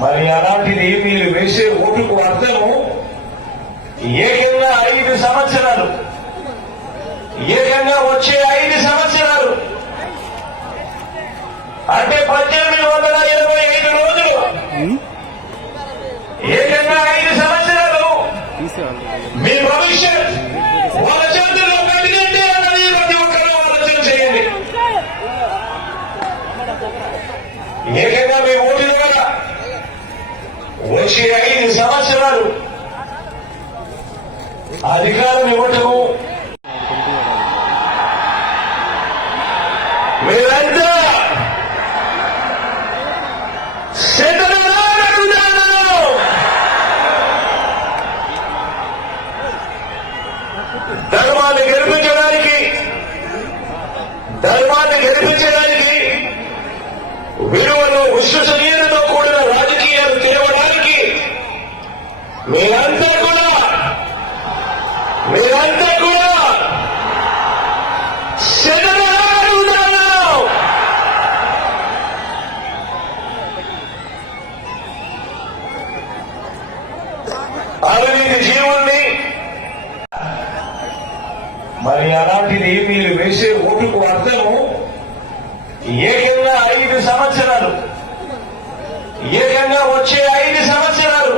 మరి అలాంటిది మీరు వేసే ఓటుకు అర్థము ఏకంగా ఐదు సంవత్సరాలు. ఏకంగా వచ్చే ఐదు సంవత్సరాలు. అంటే పద్దెనిమిది వందల ఇరవై ఐదు రోజులు. ఏకంగా ఐదు సంవత్సరాలు. మీ భవిష్యత్ వాళ్ళ చేతుల్లో పెట్టినట్టే అన్నది ప్రతి ఒక్కరూ ఆలోచన చేయండి. ఏకంగా మీ ఓటు ద్వారా వచ్చి ఐదు సంవత్సరాలు అధికారం ఇవ్వటము మీరంతా సిద్ధమేనా అని అడుగుతున్నాను. ధర్మాన్ని గెలిపించడానికి ధర్మాన్ని గెలిపించడానికి విలువలు విశ్వసనీయతతో మీరంతా కూడా! మీరంతా కూడా! సిద్ధమేనా అని మరి అలాంటిది మీరు వేసే ఓటుకు అర్థము ఏకంగా ఐదు సంవత్సరాలు. ఏకంగా వచ్చే ఐదు సంవత్సరాలు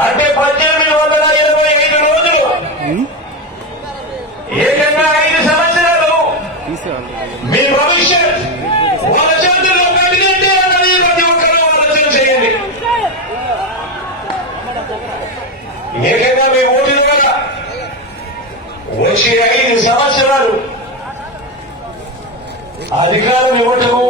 అంటే పద్దెనిమిది వందల ఇరవై ఐదు రోజులు ఏకంగా ఐదు సంవత్సరాలు. మీ భవిష్యత్ వాళ్ళ చేతుల్లో పెట్టినట్టే అన్నది ప్రతి ఒక్కరూ ఆలోచన చేయండి. ఏకంగా మీ ఓటు ద్వారా వచ్చే ఐదు సంవత్సరాలు అధికారం ఇవ్వటము